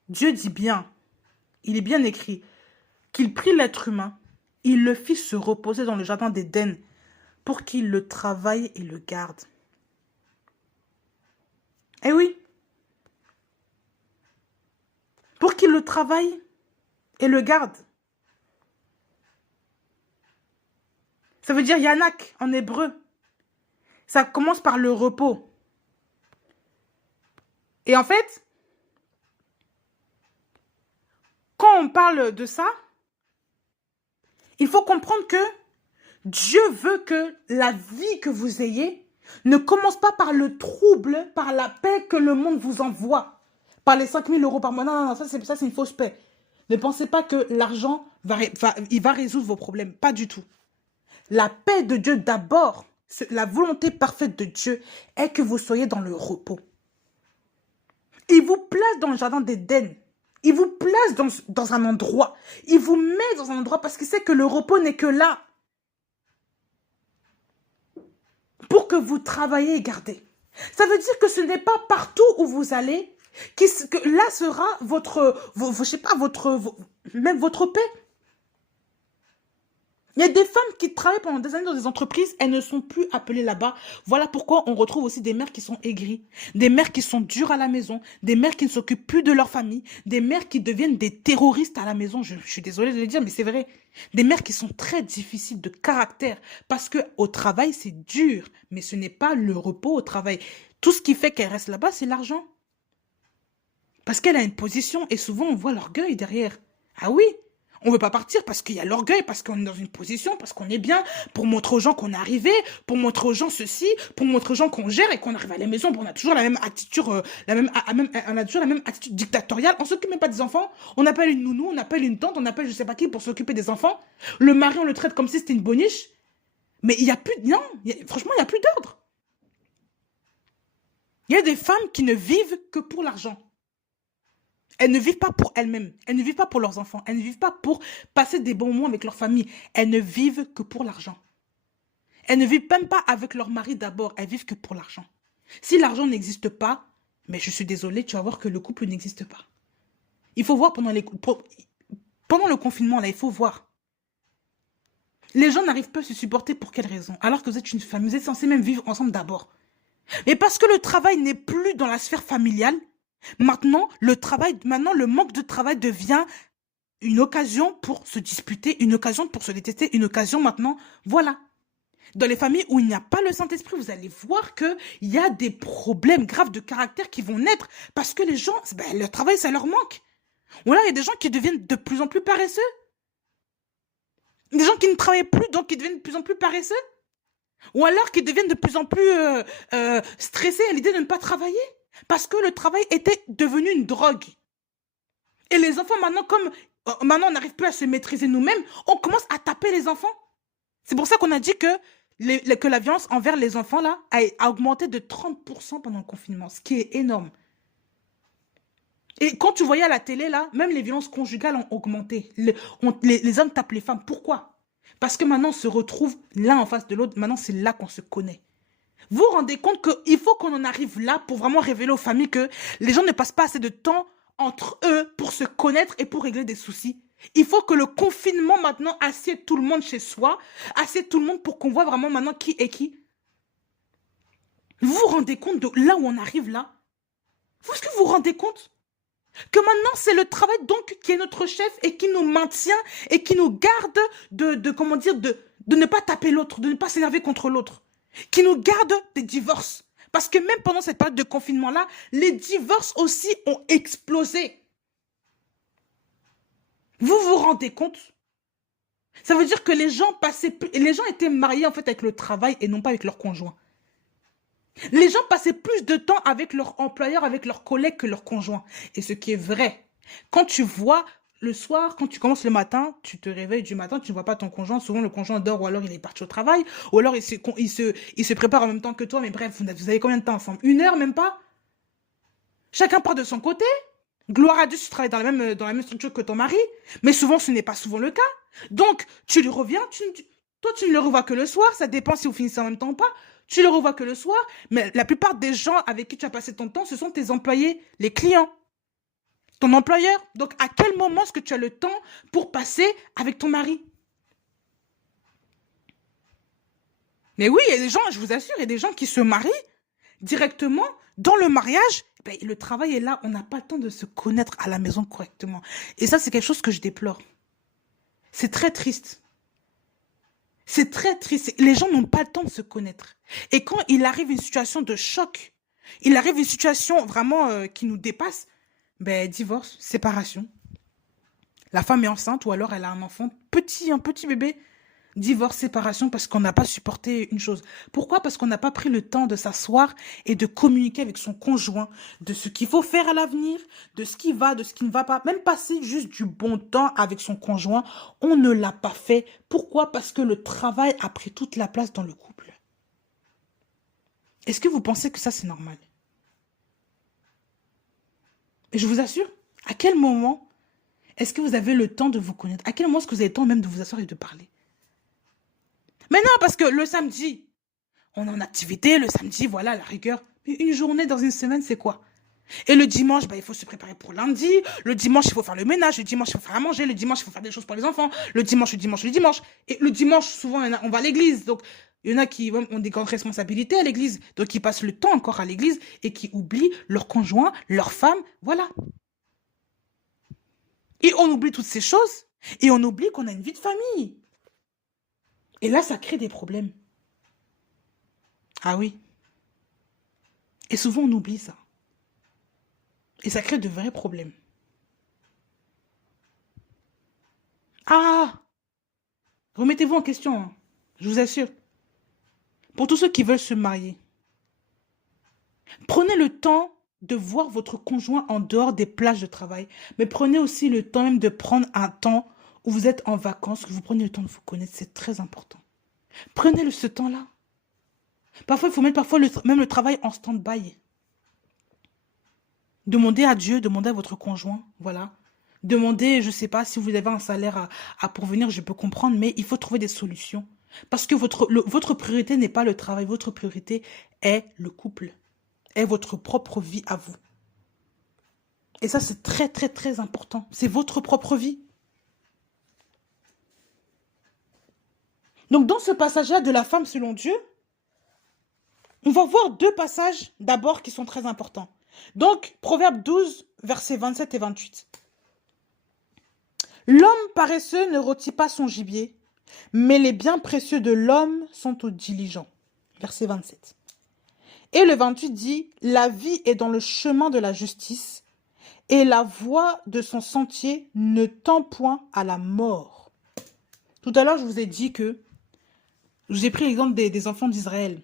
Dieu dit bien, il est bien écrit, qu'il prit l'être humain, il le fit se reposer dans le jardin d'Éden pour qu'il le travaille et le garde. Eh oui, pour qu'il le travaille et le garde. Ça veut dire Yanak en hébreu. Ça commence par le repos. Et en fait, quand on parle de ça, il faut comprendre que Dieu veut que la vie que vous ayez ne commence pas par le trouble, par la paix que le monde vous envoie. Par les 5 000 € par mois. Non, ça c'est une fausse paix. Ne pensez pas que l'argent va résoudre vos problèmes. Pas du tout. La paix de Dieu d'abord, la volonté parfaite de Dieu est que vous soyez dans le repos. Il vous place dans le jardin d'Éden. Il vous place dans un endroit. Il vous met dans un endroit parce qu'il sait que le repos n'est que là. Pour que vous travaillez et gardez. Ça veut dire que ce n'est pas partout où vous allez que là sera même votre paix. Il y a des femmes qui travaillent pendant des années dans des entreprises, elles ne sont plus appelées là-bas. Voilà pourquoi on retrouve aussi des mères qui sont aigries, des mères qui sont dures à la maison, des mères qui ne s'occupent plus de leur famille, des mères qui deviennent des terroristes à la maison. Je suis désolée de le dire, mais c'est vrai. Des mères qui sont très difficiles de caractère parce que au travail, c'est dur, mais ce n'est pas le repos au travail. Tout ce qui fait qu'elle reste là-bas, c'est l'argent. Parce qu'elle a une position et souvent on voit l'orgueil derrière. Ah oui, on ne veut pas partir parce qu'il y a l'orgueil, parce qu'on est dans une position, parce qu'on est bien, pour montrer aux gens qu'on est arrivé, pour montrer aux gens ceci, pour montrer aux gens qu'on gère et qu'on arrive à la maison, on a toujours la même attitude, on a toujours la même attitude dictatoriale. On ne s'occupe même pas des enfants. On appelle une nounou, on appelle une tante, on appelle je ne sais pas qui pour s'occuper des enfants. Le mari, on le traite comme si c'était une boniche. Mais il n'y a plus, non, franchement, il n'y a plus d'ordre. Il y a des femmes qui ne vivent que pour l'argent. Elles ne vivent pas pour elles-mêmes. Elles ne vivent pas pour leurs enfants. Elles ne vivent pas pour passer des bons moments avec leur famille. Elles ne vivent que pour l'argent. Elles ne vivent même pas avec leur mari d'abord. Elles vivent que pour l'argent. Si l'argent n'existe pas, mais je suis désolée, tu vas voir que le couple n'existe pas. Il faut voir pendant le confinement, là, il faut voir. Les gens n'arrivent pas à se supporter pour quelle raison? Alors que vous êtes une famille, vous êtes censés même vivre ensemble d'abord. Mais parce que le travail n'est plus dans la sphère familiale, maintenant, le manque de travail devient une occasion pour se disputer, une occasion pour se détester, une occasion maintenant, voilà. Dans les familles où il n'y a pas le Saint-Esprit, vous allez voir qu'il y a des problèmes graves de caractère qui vont naître parce que les gens, le travail, ça leur manque. Ou là, il y a des gens qui deviennent de plus en plus paresseux. Des gens qui ne travaillent plus, donc qui deviennent de plus en plus paresseux. Ou alors qui deviennent de plus en plus stressés à l'idée de ne pas travailler. Parce que le travail était devenu une drogue. Et les enfants, maintenant, maintenant on n'arrive plus à se maîtriser nous-mêmes, on commence à taper les enfants. C'est pour ça qu'on a dit que la violence envers les enfants là, a augmenté de 30% pendant le confinement, ce qui est énorme. Et quand tu voyais à la télé, là, même les violences conjugales ont augmenté. Les hommes tapent les femmes. Pourquoi? Parce que maintenant, on se retrouve l'un en face de l'autre. Maintenant, c'est là qu'on se connaît. Vous vous rendez compte qu'il faut qu'on en arrive là pour vraiment révéler aux familles que les gens ne passent pas assez de temps entre eux pour se connaître et pour régler des soucis. Il faut que le confinement maintenant assied tout le monde chez soi, assied tout le monde pour qu'on voit vraiment maintenant qui est qui. Vous vous rendez compte de là où on arrive là? Est-ce que vous vous rendez compte que maintenant c'est le travail donc qui est notre chef et qui nous maintient et qui nous garde comment dire, de ne pas taper l'autre, de ne pas s'énerver contre l'autre, qui nous garde des divorces. Parce que même pendant cette période de confinement-là, les divorces aussi ont explosé. Vous vous rendez compte? Ça veut dire que les gens étaient mariés en fait avec le travail et non pas avec leur conjoint. Les gens passaient plus de temps avec leur employeur, avec leurs collègues que leurs conjoints. Et ce qui est vrai, quand tu vois le soir, quand tu commences le matin, tu te réveilles du matin, tu ne vois pas ton conjoint. Souvent, le conjoint dort ou alors il est parti au travail. Ou alors il se prépare en même temps que toi. Mais bref, vous avez combien de temps ensemble? 1 heure, même pas? Chacun part de son côté. Gloire à Dieu, tu travailles dans la même structure que ton mari. Mais souvent, ce n'est pas souvent le cas. Donc, tu lui reviens, toi, tu ne le revois que le soir. Ça dépend si vous finissez en même temps ou pas. Tu le revois que le soir. Mais la plupart des gens avec qui tu as passé ton temps, ce sont tes employés, les clients, ton employeur. Donc, à quel moment est-ce que tu as le temps pour passer avec ton mari? Mais oui, il y a des gens, je vous assure, il y a des gens qui se marient directement dans le mariage. Ben, le travail est là, on n'a pas le temps de se connaître à la maison correctement. Et ça, c'est quelque chose que je déplore. C'est très triste. C'est très triste. Les gens n'ont pas le temps de se connaître. Et quand il arrive une situation de choc, il arrive une situation vraiment qui nous dépasse, ben, divorce, séparation. La femme est enceinte ou alors elle a un enfant petit, un petit bébé. Divorce, séparation, parce qu'on n'a pas supporté une chose. Pourquoi? Parce qu'on n'a pas pris le temps de s'asseoir et de communiquer avec son conjoint, de ce qu'il faut faire à l'avenir, de ce qui va, de ce qui ne va pas. Même passer juste du bon temps avec son conjoint, on ne l'a pas fait. Pourquoi? Parce que le travail a pris toute la place dans le couple. Est-ce que vous pensez que ça, c'est normal? Et je vous assure, à quel moment est-ce que vous avez le temps de vous connaître? À quel moment est-ce que vous avez le temps même de vous asseoir et de parler? Mais non, parce que le samedi, on est en activité, le samedi, voilà, la rigueur. Mais une journée dans une semaine, c'est quoi? Et le dimanche, bah, il faut se préparer pour lundi. Le dimanche, il faut faire le ménage. Le dimanche, il faut faire à manger. Le dimanche, il faut faire des choses pour les enfants. Le dimanche, le dimanche, le dimanche. Et le dimanche, souvent, on va à l'église. Donc, il y en a qui ont des grandes responsabilités à l'église. Donc, ils passent le temps encore à l'église et qui oublient leur conjoint, leur femme. Voilà. Et on oublie toutes ces choses. Et on oublie qu'on a une vie de famille. Et là, ça crée des problèmes. Ah oui. Et souvent, on oublie ça. Et ça crée de vrais problèmes. Ah! Remettez-vous en question, hein. Je vous assure. Pour tous ceux qui veulent se marier, prenez le temps de voir votre conjoint en dehors des plages de travail. Mais prenez aussi le temps même de prendre un temps où vous êtes en vacances, que vous prenez le temps de vous connaître. C'est très important. Prenez ce temps-là. Parfois, il faut mettre même le travail en stand-by. Demandez à Dieu, demandez à votre conjoint, voilà. Demandez, je ne sais pas, si vous avez un salaire à pourvenir, je peux comprendre, mais il faut trouver des solutions. Parce que votre priorité n'est pas le travail, votre priorité est le couple, est votre propre vie à vous. Et ça, c'est très, très, très important. C'est votre propre vie. Donc, dans ce passage-là de la femme selon Dieu, on va voir 2 passages d'abord qui sont très importants. Donc, Proverbe 12, versets 27 et 28. L'homme paresseux ne rôtit pas son gibier, mais les biens précieux de l'homme sont aux diligents. Verset 27. Et le 28 dit, la vie est dans le chemin de la justice, et la voie de son sentier ne tend point à la mort. Tout à l'heure, je vous ai dit que, je vous ai pris l'exemple des enfants d'Israël,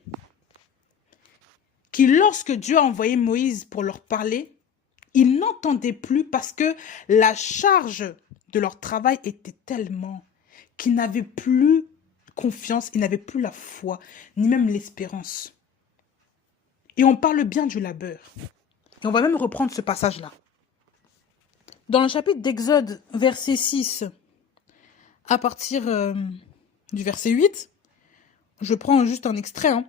qui lorsque Dieu a envoyé Moïse pour leur parler, ils n'entendaient plus parce que la charge de leur travail était tellement qu'ils n'avaient plus confiance, ils n'avaient plus la foi, ni même l'espérance. Et on parle bien du labeur. Et on va même reprendre ce passage-là. Dans le chapitre d'Exode, verset 6, à partir du verset 8, je prends juste un extrait, hein.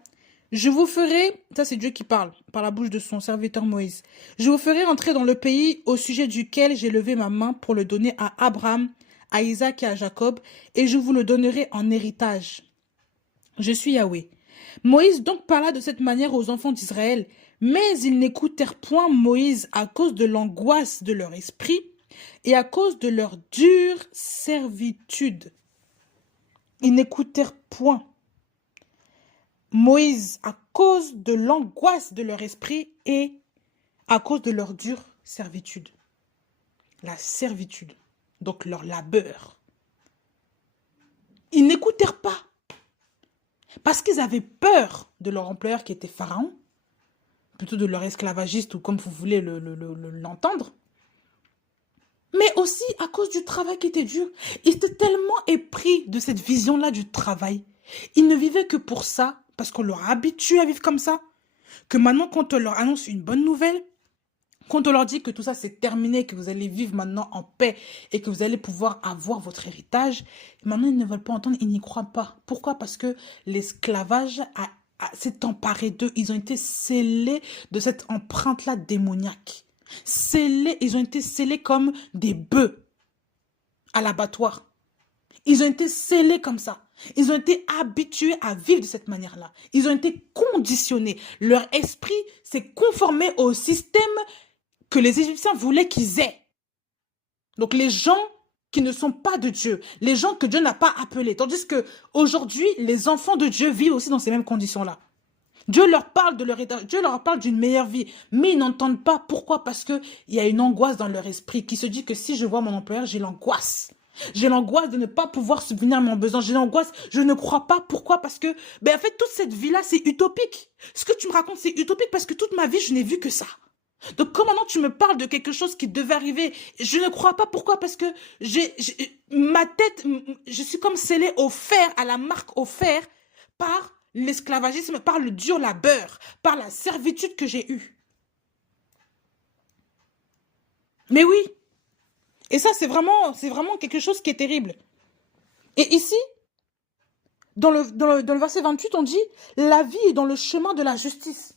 Je vous ferai, ça c'est Dieu qui parle, par la bouche de son serviteur Moïse. Je vous ferai entrer dans le pays au sujet duquel j'ai levé ma main pour le donner à Abraham, à Isaac et à Jacob, et je vous le donnerai en héritage. Je suis Yahweh. Moïse donc parla de cette manière aux enfants d'Israël, mais ils n'écoutèrent point Moïse à cause de l'angoisse de leur esprit et à cause de leur dure servitude. Ils n'écoutèrent point Moïse à cause de l'angoisse de leur esprit et à cause de leur dure servitude. La servitude, donc leur labeur. Ils n'écoutèrent pas parce qu'ils avaient peur de leur employeur qui était Pharaon, plutôt de leur esclavagiste ou comme vous voulez l'entendre, mais aussi à cause du travail qui était dur. Ils étaient tellement épris de cette vision-là du travail. Ils ne vivaient que pour ça, parce qu'on leur a habitué à vivre comme ça, que maintenant, quand on leur annonce une bonne nouvelle, quand on leur dit que tout ça c'est terminé, que vous allez vivre maintenant en paix et que vous allez pouvoir avoir votre héritage, maintenant ils ne veulent pas entendre, ils n'y croient pas. Pourquoi? Parce que l'esclavage s'est emparé d'eux. Ils ont été scellés de cette empreinte-là démoniaque. Scellés, ils ont été scellés comme des bœufs à l'abattoir. Ils ont été scellés comme ça. Ils ont été habitués à vivre de cette manière-là. Ils ont été conditionnés. Leur esprit s'est conformé au système que les Égyptiens voulaient qu'ils aient. Donc les gens qui ne sont pas de Dieu, les gens que Dieu n'a pas appelés. Tandis que aujourd'hui, les enfants de Dieu vivent aussi dans ces mêmes conditions-là. Dieu leur parle de leur état, Dieu leur parle d'une meilleure vie, mais ils n'entendent pas. Pourquoi? Parce qu'il y a une angoisse dans leur esprit qui se dit que si je vois mon employeur, j'ai l'angoisse. J'ai l'angoisse de ne pas pouvoir subvenir à mon besoin. J'ai l'angoisse, je ne crois pas. Pourquoi? Parce que, en fait, toute cette vie-là, c'est utopique. Ce que tu me racontes, c'est utopique parce que toute ma vie, je n'ai vu que ça. Donc, comment non tu me parles de quelque chose qui devait arriver? Je ne crois pas. Pourquoi? Parce que ma tête, je suis comme scellée au fer, à la marque au fer, par l'esclavagisme, par le dur labeur, par la servitude que j'ai eue. Mais oui. Et ça, c'est vraiment quelque chose qui est terrible. Et ici, dans le verset 28, on dit « La vie est dans le chemin de la justice ».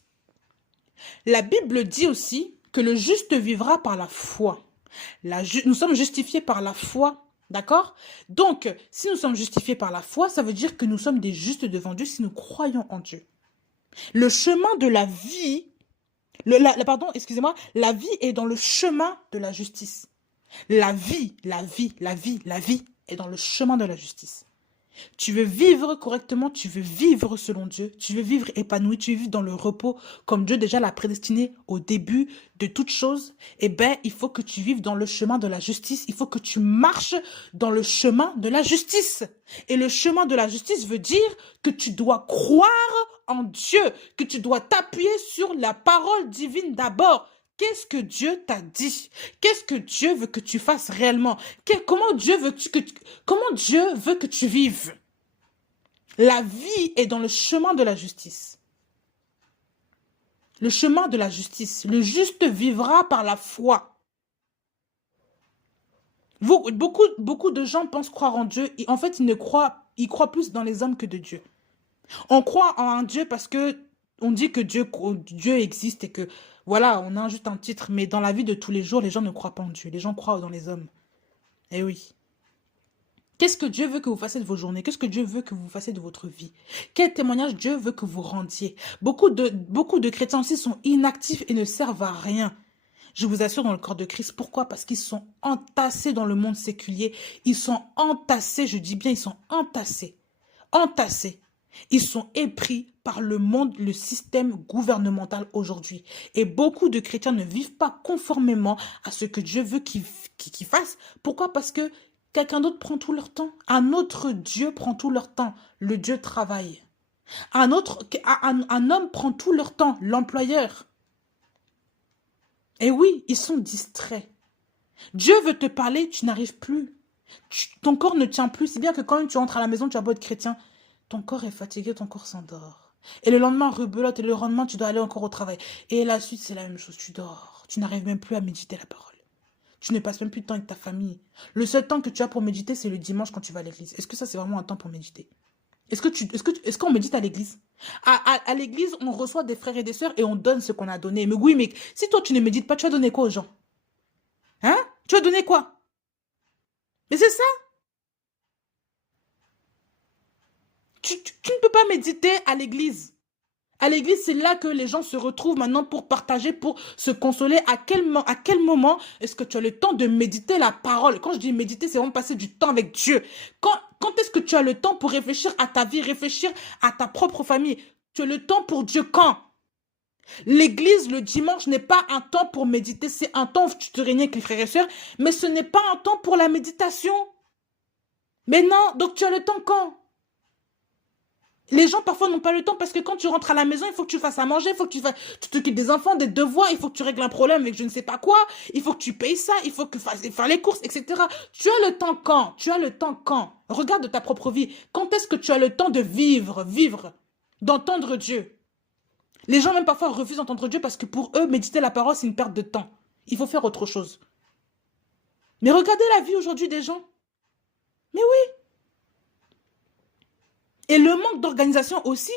La Bible dit aussi que le juste vivra par la foi. Nous sommes justifiés par la foi, d'accord? Donc, si nous sommes justifiés par la foi, ça veut dire que nous sommes des justes devant Dieu si nous croyons en Dieu. Le chemin de la vie, la vie est dans le chemin de la justice. La vie est dans le chemin de la justice. Tu veux vivre correctement, tu veux vivre selon Dieu, tu veux vivre épanoui, tu veux vivre dans le repos comme Dieu déjà l'a prédestiné au début de toute chose. Il faut que tu vives dans le chemin de la justice, il faut que tu marches dans le chemin de la justice. Et le chemin de la justice veut dire que tu dois croire en Dieu, que tu dois t'appuyer sur la parole divine d'abord. Qu'est-ce que Dieu t'a dit? Qu'est-ce que Dieu veut que tu fasses réellement? Comment Dieu veut que tu vives? La vie est dans le chemin de la justice. Le chemin de la justice. Le juste vivra par la foi. Beaucoup de gens pensent croire en Dieu. En fait, ils croient plus dans les hommes que de Dieu. On croit en un Dieu parce que on dit que Dieu existe et que, voilà, on a juste un titre. Mais dans la vie de tous les jours, les gens ne croient pas en Dieu. Les gens croient dans les hommes. Eh oui. Qu'est-ce que Dieu veut que vous fassiez de vos journées? Qu'est-ce que Dieu veut que vous fassiez de votre vie? Quel témoignage Dieu veut que vous rendiez? Beaucoup de chrétiens aussi sont inactifs et ne servent à rien. Je vous assure, dans le corps de Christ. Pourquoi? Parce qu'ils sont entassés dans le monde séculier. Ils sont entassés, je dis bien, ils sont entassés. Entassés. Ils sont épris par le monde, le système gouvernemental aujourd'hui. Et beaucoup de chrétiens ne vivent pas conformément à ce que Dieu veut qu'ils fassent. Pourquoi? Parce que quelqu'un d'autre prend tout leur temps. Un autre Dieu prend tout leur temps. Le Dieu travaille. Un homme prend tout leur temps. L'employeur. Et oui, ils sont distraits. Dieu veut te parler, tu n'arrives plus. Ton corps ne tient plus. C'est bien que quand tu rentres à la maison, tu as beau être chrétien. Ton corps est fatigué, ton corps s'endort. Et le lendemain, rebelote. Et le lendemain, tu dois aller encore au travail. Et la suite, c'est la même chose. Tu dors. Tu n'arrives même plus à méditer la parole. Tu ne passes même plus de temps avec ta famille. Le seul temps que tu as pour méditer, c'est le dimanche quand tu vas à l'église. Est-ce que ça, c'est vraiment un temps pour méditer? Est-ce qu'on médite à l'église? À l'église, on reçoit des frères et des sœurs et on donne ce qu'on a donné. Mais oui, mais si toi, tu ne médites pas, tu vas donner quoi aux gens? Hein? Tu vas donner quoi? Mais c'est ça. Tu ne peux pas méditer à l'église. À l'église, c'est là que les gens se retrouvent maintenant pour partager, pour se consoler. À quel moment est-ce que tu as le temps de méditer la parole? Quand je dis méditer, c'est vraiment passer du temps avec Dieu. Quand est-ce que tu as le temps pour réfléchir à ta vie, réfléchir à ta propre famille? Tu as le temps pour Dieu quand? L'église, le dimanche, n'est pas un temps pour méditer. C'est un temps où tu te réunis avec les frères et sœurs, mais ce n'est pas un temps pour la méditation. Mais non, donc tu as le temps quand? Les gens parfois n'ont pas le temps parce que quand tu rentres à la maison, il faut que tu fasses à manger, il faut que tu t'occupes des enfants, des devoirs, il faut que tu règles un problème avec je ne sais pas quoi, il faut que tu payes ça, il faut que faire les courses, etc. Tu as le temps quand? Tu as le temps quand? Regarde ta propre vie. Quand est-ce que tu as le temps de vivre, d'entendre Dieu? Les gens même parfois refusent d'entendre Dieu parce que pour eux, méditer la parole, c'est une perte de temps. Il faut faire autre chose. Mais regardez la vie aujourd'hui des gens. Mais oui. Et le manque d'organisation aussi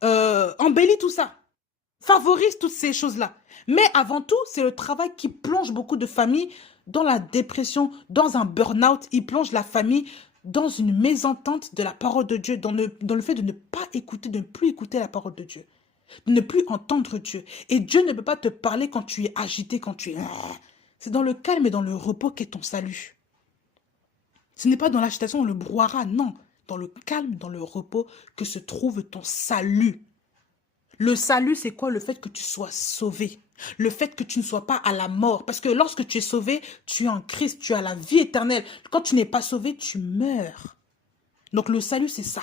embellit tout ça, favorise toutes ces choses-là. Mais avant tout, c'est le travail qui plonge beaucoup de familles dans la dépression, dans un burn-out. Il plonge la famille dans une mésentente de la parole de Dieu, dans le fait de ne pas écouter, de ne plus écouter la parole de Dieu, de ne plus entendre Dieu. Et Dieu ne peut pas te parler quand tu es agité, quand tu es... C'est dans le calme et dans le repos qu'est ton salut. Ce n'est pas dans l'agitation, le brouhaha, non. Dans le calme, dans le repos, que se trouve ton salut. Le salut, c'est quoi? Le fait que tu sois sauvé. Le fait que tu ne sois pas à la mort. Parce que lorsque tu es sauvé, tu es en Christ, tu as la vie éternelle. Quand tu n'es pas sauvé, tu meurs. Donc le salut, c'est ça.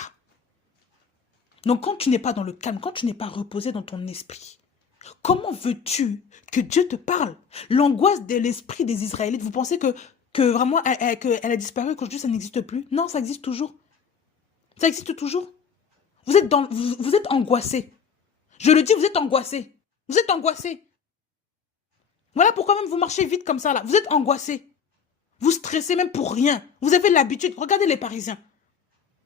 Donc quand tu n'es pas dans le calme, quand tu n'es pas reposé dans ton esprit, comment veux-tu que Dieu te parle? L'angoisse de l'esprit des Israélites, vous pensez que vraiment elle a disparu, qu'aujourd'hui ça n'existe plus? Non, ça existe toujours. Ça existe toujours. Vous êtes angoissé. Je le dis, vous êtes angoissé. Vous êtes angoissé. Voilà pourquoi même vous marchez vite comme ça là. Vous êtes angoissé. Vous stressez même pour rien. Vous avez l'habitude. Regardez les Parisiens.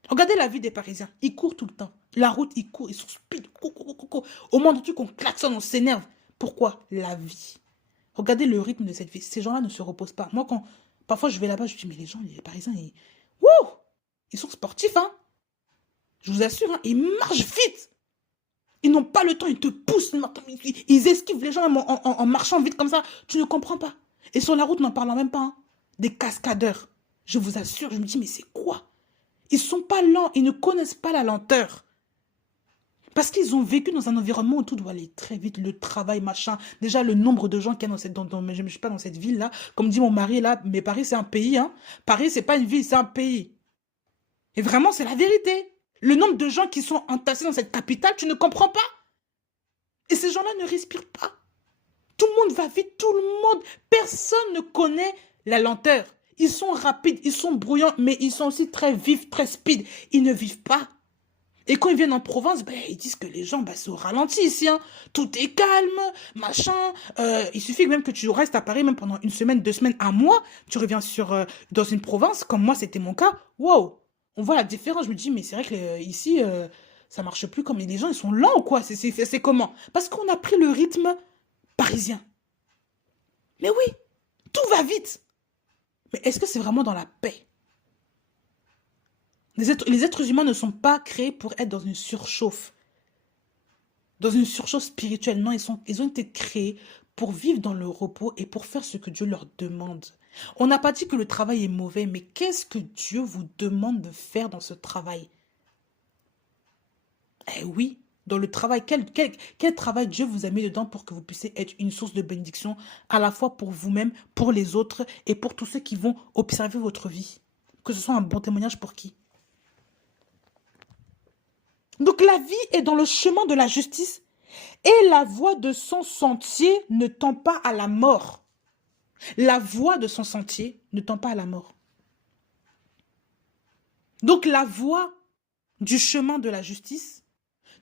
Regardez la vie des Parisiens. Ils courent tout le temps. La route, ils courent. Ils sont speed. Au moins, truc qu'on klaxonne, on s'énerve. Pourquoi? La vie. Regardez le rythme de cette vie. Ces gens-là ne se reposent pas. Moi, parfois je vais là-bas, je dis, mais les gens, les Parisiens, wouh, ils sont sportifs, hein. Je vous assure, hein, ils marchent vite. Ils n'ont pas le temps, ils te poussent. Ils esquivent les gens en marchant vite comme ça. Tu ne comprends pas. Et sur la route, n'en parlant même pas. Hein. Des cascadeurs. Je vous assure, je me dis, mais c'est quoi? Ils ne sont pas lents, ils ne connaissent pas la lenteur. Parce qu'ils ont vécu dans un environnement où tout doit aller très vite, le travail, machin. Déjà, le nombre de gens qu'il y a je ne suis pas dans cette ville-là. Comme dit mon mari, là, mais Paris, c'est un pays. Hein. Paris, c'est pas une ville, c'est un pays. Et vraiment, c'est la vérité. Le nombre de gens qui sont entassés dans cette capitale, tu ne comprends pas. Et ces gens-là ne respirent pas. Tout le monde va vite, tout le monde. Personne ne connaît la lenteur. Ils sont rapides, ils sont bruyants, mais ils sont aussi très vifs, très speed. Ils ne vivent pas. Et quand ils viennent en province, ben, ils disent que les gens, ben, c'est au ralenti ici. Hein. Tout est calme, machin. Il suffit même que tu restes à Paris, même pendant une semaine, 2 semaines, un mois. Tu reviens dans une province, comme moi, c'était mon cas. Wow, on voit la différence. Je me dis, mais c'est vrai que ici, ça marche plus comme les gens, ils sont lents ou quoi? C'est comment? Parce qu'on a pris le rythme parisien. Mais oui, tout va vite. Mais est-ce que c'est vraiment dans la paix? Les êtres humains ne sont pas créés pour être dans une surchauffe. Dans une surchauffe spirituelle. Non, ils ont été créés pour vivre dans le repos et pour faire ce que Dieu leur demande. On n'a pas dit que le travail est mauvais, mais qu'est-ce que Dieu vous demande de faire dans ce travail? Eh oui, dans le travail, quel travail Dieu vous a mis dedans pour que vous puissiez être une source de bénédiction à la fois pour vous-même, pour les autres et pour tous ceux qui vont observer votre vie. Que ce soit un bon témoignage pour qui? Donc la vie est dans le chemin de la justice et la voie de son sentier ne tend pas à la mort. La voie de son sentier ne tend pas à la mort. Donc la voie du chemin de la justice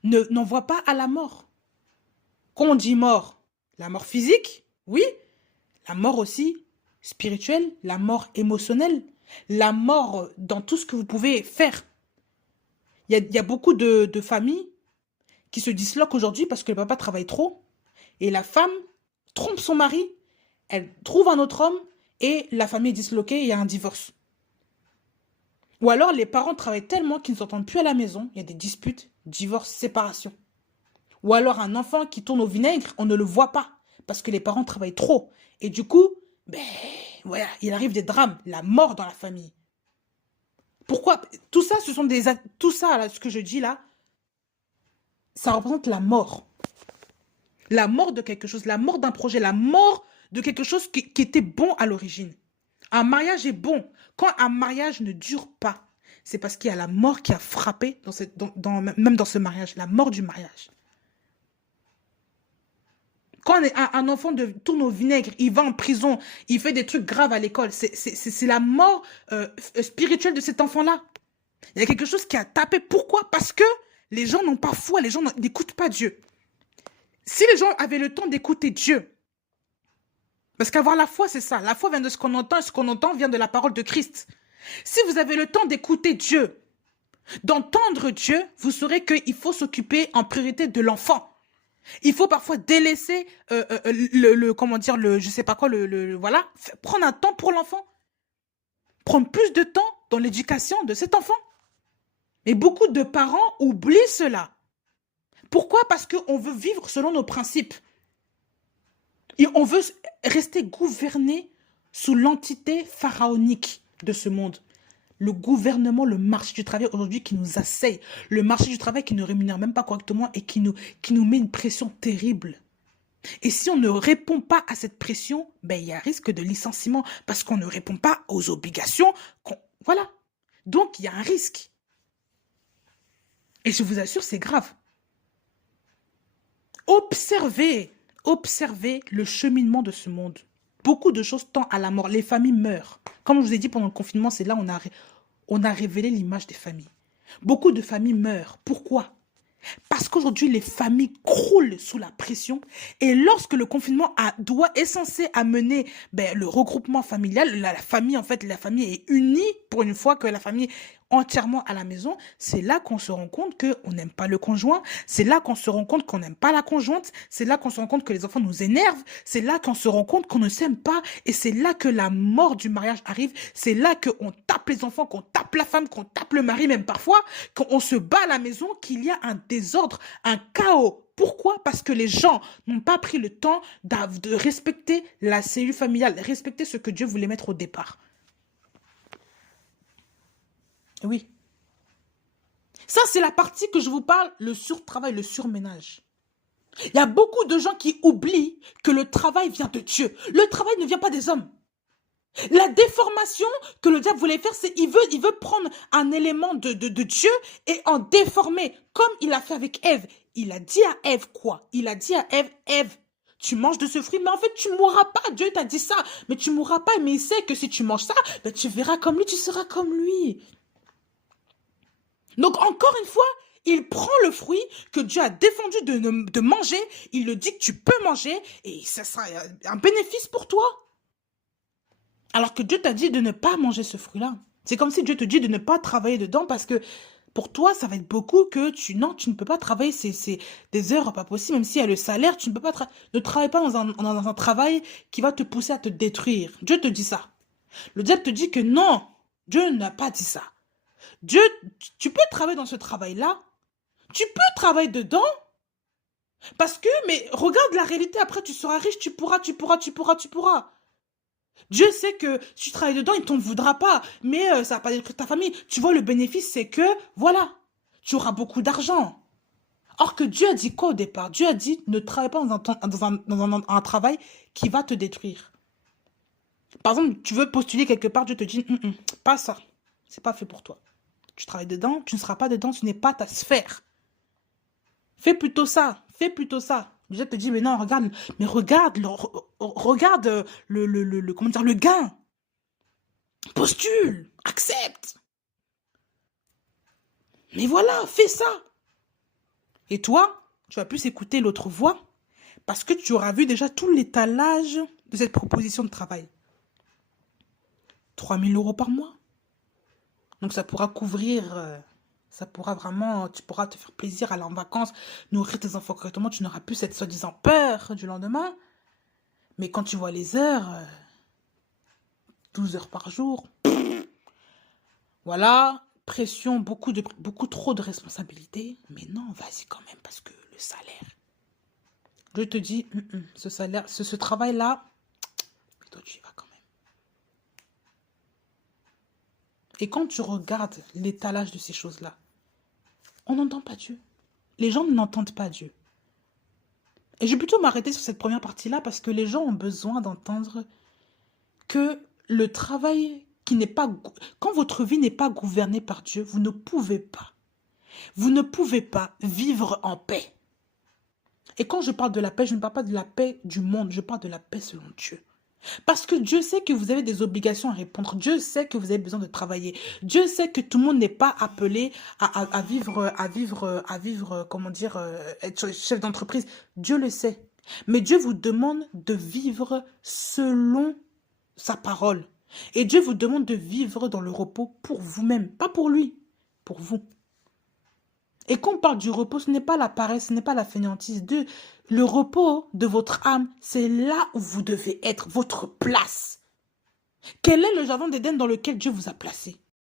n'envoie pas à la mort. Quand on dit mort, la mort physique, oui, la mort aussi spirituelle, la mort émotionnelle, la mort dans tout ce que vous pouvez faire. Il y a beaucoup de familles qui se disloquent aujourd'hui parce que le papa travaille trop et la femme trompe son mari, elle trouve un autre homme et la famille est disloquée et il y a un divorce. Ou alors les parents travaillent tellement qu'ils ne s'entendent plus à la maison, il y a des disputes, divorce, séparation. Ou alors un enfant qui tourne au vinaigre, on ne le voit pas parce que les parents travaillent trop. Et du coup, ben voilà, il arrive des drames, la mort dans la famille. Pourquoi? Tout ça, tout ça, là, ce que je dis là, ça représente la mort. La mort de quelque chose, la mort d'un projet, la mort de quelque chose qui était bon à l'origine. Un mariage est bon. Quand un mariage ne dure pas, c'est parce qu'il y a la mort qui a frappé, même dans ce mariage, la mort du mariage. Quand un enfant tourne au vinaigre, il va en prison, il fait des trucs graves à l'école, c'est la mort spirituelle de cet enfant-là. Il y a quelque chose qui a tapé. Pourquoi? Parce que les gens n'ont pas foi, les gens n'écoutent pas Dieu. Si les gens avaient le temps d'écouter Dieu, parce qu'avoir la foi, c'est ça. La foi vient de ce qu'on entend et ce qu'on entend vient de la parole de Christ. Si vous avez le temps d'écouter Dieu, d'entendre Dieu, vous saurez qu'il faut s'occuper en priorité de l'enfant. Il faut parfois délaisser comment dire, je sais pas quoi, voilà, prendre un temps pour l'enfant. Prendre plus de temps dans l'éducation de cet enfant. Mais beaucoup de parents oublient cela. Pourquoi? Parce qu'on veut vivre selon nos principes. Et on veut rester gouverné sous l'entité pharaonique de ce monde. Le gouvernement, le marché du travail aujourd'hui qui nous assaille. Le marché du travail qui ne rémunère même pas correctement et qui nous met une pression terrible. Et si on ne répond pas à cette pression, ben, il y a risque de licenciement parce qu'on ne répond pas aux obligations. Voilà. Donc, il y a un risque. Et je vous assure, c'est grave. Observez le cheminement de ce monde. Beaucoup de choses tendent à la mort. Les familles meurent. Comme je vous ai dit pendant le confinement, c'est là où on a révélé l'image des familles. Beaucoup de familles meurent. Pourquoi? Parce qu'aujourd'hui, les familles croulent sous la pression. Et lorsque le confinement est censé amener le regroupement familial, la famille est unie pour une fois que la famille est entièrement à la maison, c'est là qu'on se rend compte qu'on n'aime pas le conjoint, c'est là qu'on se rend compte qu'on n'aime pas la conjointe, c'est là qu'on se rend compte que les enfants nous énervent, c'est là qu'on se rend compte qu'on ne s'aime pas, et c'est là que la mort du mariage arrive, c'est là qu'on tape les enfants, qu'on tape la femme, qu'on tape le mari même parfois, qu'on se bat à la maison, qu'il y a un désordre, un chaos. Pourquoi? Parce que les gens n'ont pas pris le temps de respecter la cellule familiale, respecter ce que Dieu voulait mettre au départ. Oui. Ça, c'est la partie que je vous parle, le surtravail, le surménage. Il y a beaucoup de gens qui oublient que le travail vient de Dieu. Le travail ne vient pas des hommes. La déformation que le diable voulait faire, c'est il veut prendre un élément de Dieu et en déformer, comme il a fait avec Ève. Il a dit à Ève quoi? Il a dit à Ève, Ève, tu manges de ce fruit, mais en fait, tu ne mourras pas. Dieu t'a dit ça, mais tu ne mourras pas. Mais il sait que si tu manges ça, tu verras comme lui, tu seras comme lui. Donc, encore une fois, il prend le fruit que Dieu a défendu de manger, il le dit que tu peux manger et ça sera un bénéfice pour toi. Alors que Dieu t'a dit de ne pas manger ce fruit-là. C'est comme si Dieu te dit de ne pas travailler dedans parce que pour toi, ça va être beaucoup que tu ne peux pas travailler, c'est des heures pas possible, même s'il y a le salaire, tu ne peux pas ne travaille pas dans un travail qui va te pousser à te détruire. Dieu te dit ça. Le diable te dit que non, Dieu n'a pas dit ça. Dieu, tu peux travailler dans ce travail-là. Tu peux travailler dedans. Parce que, mais regarde la réalité, après tu seras riche, tu pourras. Dieu sait que si tu travailles dedans, il ne t'en voudra pas. Mais ça va pas détruire ta famille. Tu vois, le bénéfice, c'est que, voilà, tu auras beaucoup d'argent. Or que Dieu a dit quoi au départ? Dieu a dit, ne travaille pas dans un travail qui va te détruire. Par exemple, tu veux postuler quelque part, Dieu te dit, pas ça. C'est pas fait pour toi. Tu travailles dedans, tu ne seras pas dedans, ce n'est pas ta sphère. Fais plutôt ça, Je te dis, mais non, regarde comment dire, le gain. Postule, accepte. Mais voilà, fais ça. Et toi, tu vas plus écouter l'autre voix parce que tu auras vu déjà tout l'étalage de cette proposition de travail. 3 000 euros par mois. Donc ça pourra couvrir, ça pourra vraiment, tu pourras te faire plaisir, aller en vacances, nourrir tes enfants correctement, tu n'auras plus cette soi-disant peur du lendemain. Mais quand tu vois les heures, 12 heures par jour, voilà, pression, beaucoup trop de responsabilités. Mais non, vas-y quand même, parce que le salaire, je te dis, ce salaire, ce travail-là, toi tu y vas quand même. Et quand tu regardes l'étalage de ces choses-là, on n'entend pas Dieu. Les gens n'entendent pas Dieu. Et je vais plutôt m'arrêter sur cette première partie-là parce que les gens ont besoin d'entendre que le travail qui n'est pas... Quand votre vie n'est pas gouvernée par Dieu, vous ne pouvez pas. Vous ne pouvez pas vivre en paix. Et quand je parle de la paix, je ne parle pas de la paix du monde, je parle de la paix selon Dieu. Parce que Dieu sait que vous avez des obligations à répondre. Dieu sait que vous avez besoin de travailler. Dieu sait que tout le monde n'est pas appelé à vivre, comment dire, être chef d'entreprise. Dieu le sait. Mais Dieu vous demande de vivre selon sa parole. Et Dieu vous demande de vivre dans le repos pour vous-même. Pas pour lui, pour vous. Et quand on parle du repos, ce n'est pas la paresse, ce n'est pas la fainéantise. Le repos de votre âme, c'est là où vous devez être, votre place. Quel est le jardin d'Éden dans lequel Dieu vous a placé?